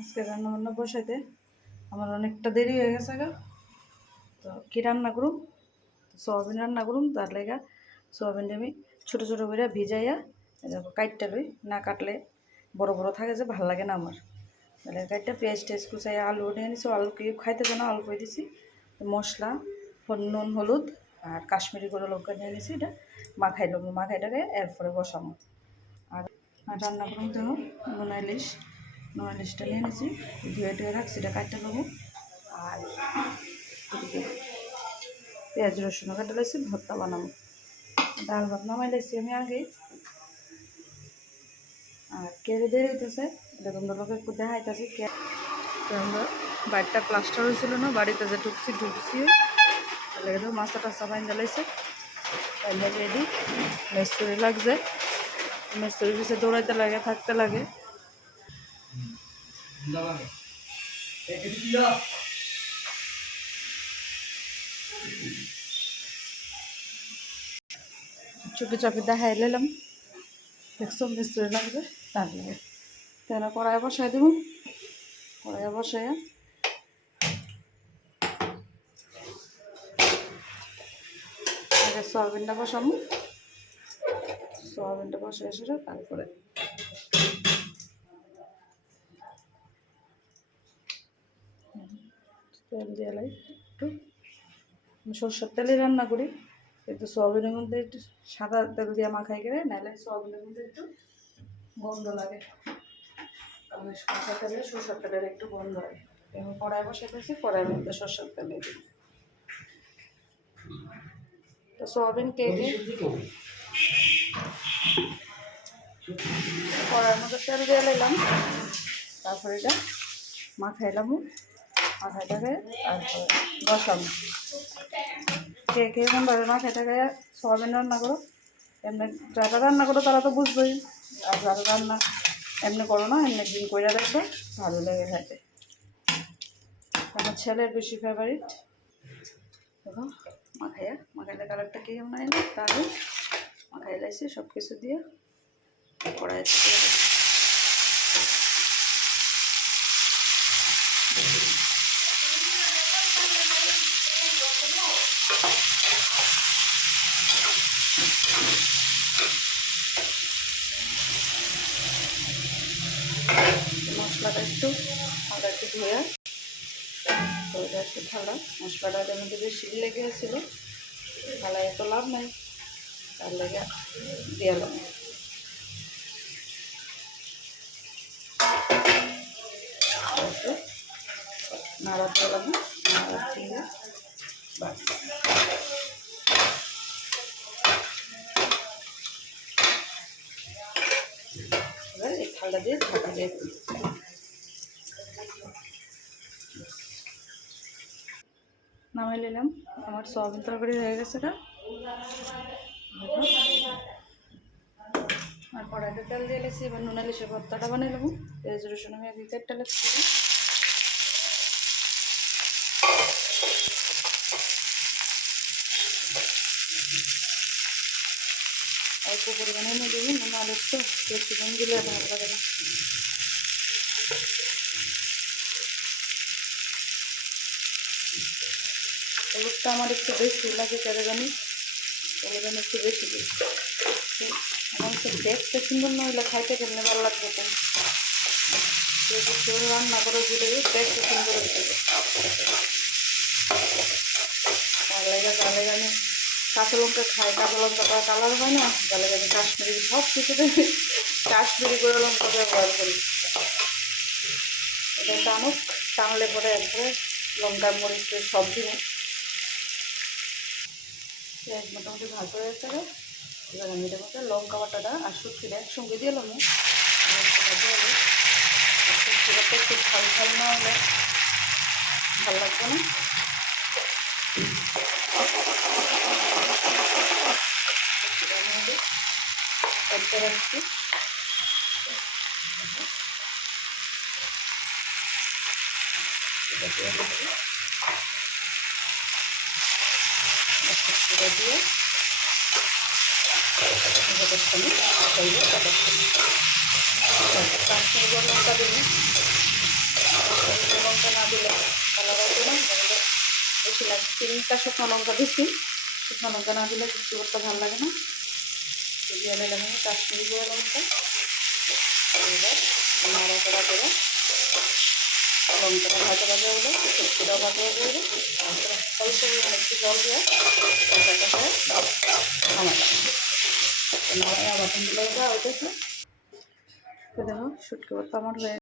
আজকে রান্না বান্না বসাইতে আমার অনেকটা দেরি হয়ে গেছে গা। তো কী রান্না করুম, সোয়াবিন রান্না করুম। তার লেগা সোয়াবিনটা আমি ছোটো ছোটো করে ভিজাইয়া দেখো কাটটা লই, না কাটলে বড় বড় থাকে যে ভালো লাগে না আমার। তাহলে কাটটা পেঁয়াজ টেজ কুচাইয়া আলু নিয়ে নিছি, আলু কি খাইতে না অল্প দিছি। মশলা নুন হলুদ আর কাশ্মীরি করে লঙ্কা নিয়ে নিছি, এটা মাখাই লব, মাখাইটাকে এরপরে বসাবো। আর রান্না করুন তো নুন ইলিশটা নিয়ে নিছি, ধুয়ে টুয়ে রাখছি, এটা কাটতে নেবো। আর এদিকে পেঁয়াজ রসুন কাটা লাইছি, ভর্তা বানাবো। ডাল ভাত নামাই লাইছি আমি আগেই। আর কেড়ে দেরি হইতেছে, এটা তোমরা লোকে একটু দেখাইতেছি। আমরা বাড়িটা প্লাস্টার হয়েছিল না, বাড়িতে যে ঢুকছি লেগে তো মাছা টাছা বাইন জ্বালাইছে। তাইলে রেডি মিস্ত্রি লাগছে, মিস্ত্রির পিছিয়ে দৌড়াইতে লাগে, থাকতে লাগে। চুপি চাপি দেখাই নিলাম, দেখছো মিস্ত্রি লাগবে তার লাগে। তেল কড়াই বসাই দেব, কড়াই বসাইয়া আগে সয়াবিনটা বসাবো, সয়াবিনটা বসাই এসে তারপরে তেল দিয়ে লাই একটু। সরষের তেলে রান্না করি, কিন্তু সয়াবিনের মধ্যে একটু সাদা তেল দিয়ে মাখাই করে, নাহলে সয়াবিনের মধ্যে একটু গন্ধ লাগে। কারণ সরষের তেলে সরষের তেলের একটু গন্ধ হয়। এবং কড়াই বসাইতেছি, কড়াইয়ের মধ্যে সরষের তেল দিয়ে দিই। তো সয়াবিন কেটে কড়াইয়ের মধ্যে তেল দিয়ে লাইলাম, তারপরে এটা মাখাইলাম, মাখাইটাকে তারপরে বসাবো। কে কে কোনভাবে মাখাইটাকে সয়াবিন রান্না করো, এমনি যারা রান্না করো তারা তো বুঝবেই। আর যারা রান্না এমনি করো না, এমনি দিন কইরা দেখবে, ভালো লেগে খাইতে। আমার ছেলের বেশি ফেভারিট। দেখো মাখাইলে কালারটা কি এমন আইলো, তাহলে মাখাই লাইছি সব কিছু দিয়ে কড়াইতে দিয়ে দেবো। মশলাটা একটু হালকা একটু ধুয়ে, ওইটা একটু ঠান্ডা, মশলাটার মধ্যে বেশি লেগে গেছিল, ঢালাই এত লাভ নাই, তার লেগে দিয়ে এলাম। নাড়া দিয়ে এলাম, নাড়া দিয়ে বাস। এবার এই ঠান্ডা দিয়ে ঢাকা দিয়ে নামাই নিলাম। আমার সয়াবিন তরকারি হয়ে গেছে না, আর কড়াইতে তেল দিয়ে লেছি। এবার নুন ইলিশের ভর্তাটা বানিয়ে নেবো। পেঁয়াজ রসুন আমি আগে কেটে লেছি, অল্প পরিমাণে এনে দেবো, নুন আলুর তো বেশি কম দিলে ভালো লাগে না। হলুদটা আমার একটু বেশি লাগে, কেন জানি হলুদ আমি একটু বেশি দিই। আমার হচ্ছে দেখতে সুন্দর না হলে খাইতে কেমনি ভালো লাগবে। তো রান্না করে দিলে দেখতে সুন্দর হয়ে যাবে। তাহলে আমি কাঁচা লঙ্কা খাই, কাঁচা লঙ্কাটা কালার হয় না, তাহলে আমি কাশ্মীরি সব কিছুতে কাশ্মীরি করে লঙ্কা ব্যবহার করি। এটা টানলে পরে একবারে লঙ্কার মরিচ সব জিনিস পেঁয়াজ মোটামুটি ভালো হয়ে গেছে। এবার আমি এটার মধ্যে লঙ্কা বাটাটা আর শুটকিটা একসঙ্গে দিয়ে এলাম। শুটকিটা একটু ঝাল ঝাল না হলে ভালো লাগবে না। করতে রাখছি, এটা দিয়ে দিচ্ছি, দিয়ে কাশ্মীরি লঙ্কা দেবো। তিনটা শুকনো লঙ্কা দিচ্ছি। শুকনো লঙ্কা না দিলে শুটকি ভর্তা ভালো লাগে না। দিয়ে নিলাম আমি কাশ্মীরি গুঁড়ো লঙ্কা। এবার নাড়াচাড়া করে লঙ্কাটা ভাজা ভাজা হলো, শুটকিটাও ভাজা ভাজা হলো। অল্প একটু জল দিয়ে কষা কষায় আমার বাটনগুলো ওইতেছে। দেখো শুটকি ভর্তা আমার হয়ে